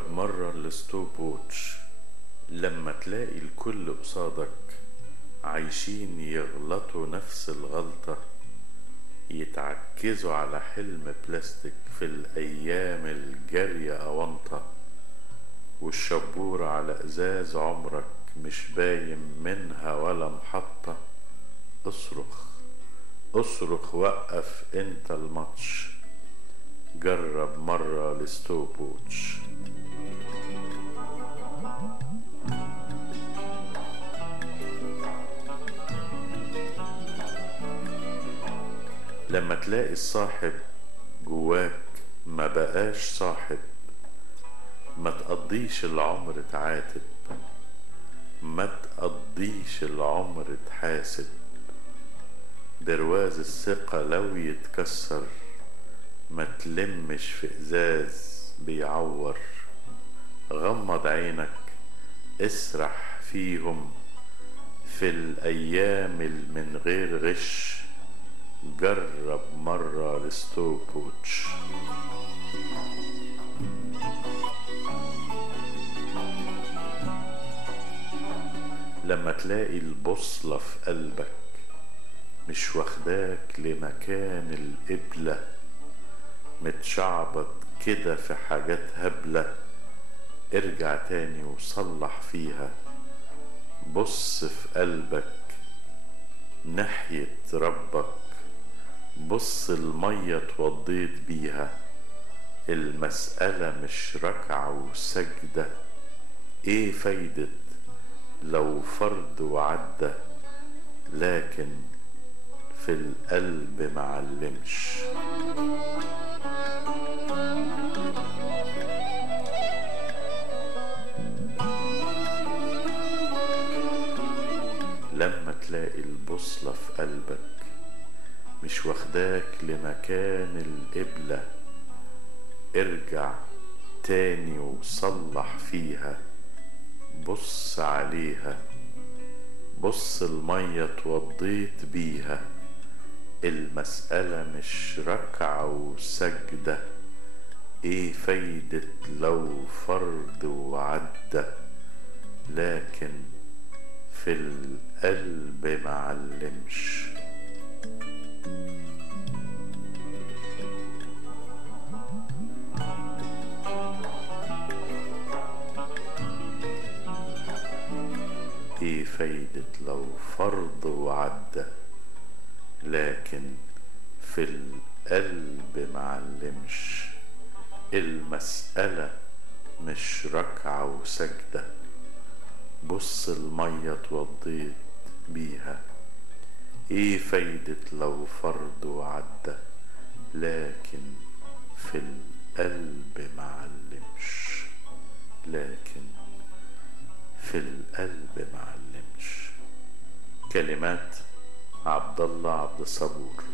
جرب مرة الستوب ووتش. لما تلاقي الكل قصادك عايشين يغلطوا نفس الغلطة، يتعكزوا على حلم بلاستيك في الأيام الجارية أونطة، والشبورة على إزاز عمرك مش باين منها ولا محطة، اصرخ اصرخ، وقف انت الماتش. جرب مرة الستوب ووتش. لما تلاقي الصاحب جواك ما بقاش صاحب، ما تقضيش العمر تعاتب، ما تقضيش العمر تحاسب. برواز الثقة لو يتكسر، ما تلمش في ازاز بيعور. غمض عينك اسرح فيهم في الايام من غير غش. جرب مرة الستوب ووتش. لما تلاقي البوصلة في قلبك مش واخداك لمكان القبلة، متشعبط كده في حاجات هبلة، ارجع تاني وصلح فيها. بص في قلبك ناحية ربك، بص المية اتوضيت بيها. المسألة مش ركعة وسجدة، ايه فايدة لو فرض وعدى، لكن في القلب معلمش. لما تلاقي البوصلة في قلبك مش واخداك لمكان القبلة، ارجع تاني وصلح فيها. بص عليها، بص المية اتوضيت بيها. المسألة مش ركعة وسجدة، ايه فايدة لو فرض وعدى، لكن في القلب معلمش. ايه فايدة لو فرض وعدى، لكن في القلب معلمش. المسألة مش ركعة وسجدة، بص المية اتوضيت بيها. ايه فايدة لو فرض وعدى، لكن في القلب معلمش، لكن في القلب معلمش. كلمات عبد الله عبد الصبور.